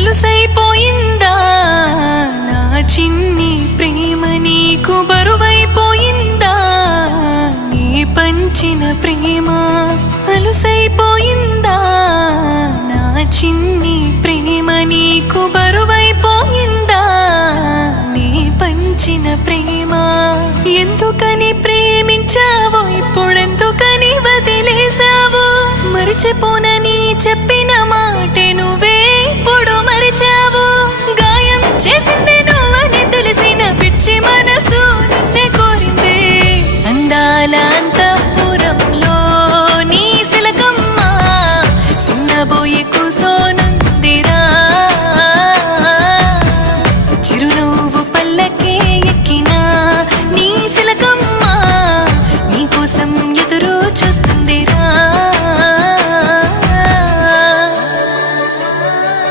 అలుసైపోయిందా నా చిన్ని ప్రేమ నీకు బరువైపోయిందా నీ పంచిన ప్రేమ అలుసైపోయిందా నా చిన్ని ప్రేమ నీకు బరువైపోయిందా నీ పంచిన ప్రేమ ఎందుకని ప్రేమించావో ఇప్పుడెందుకని వదిలేసావో మరిచిపోన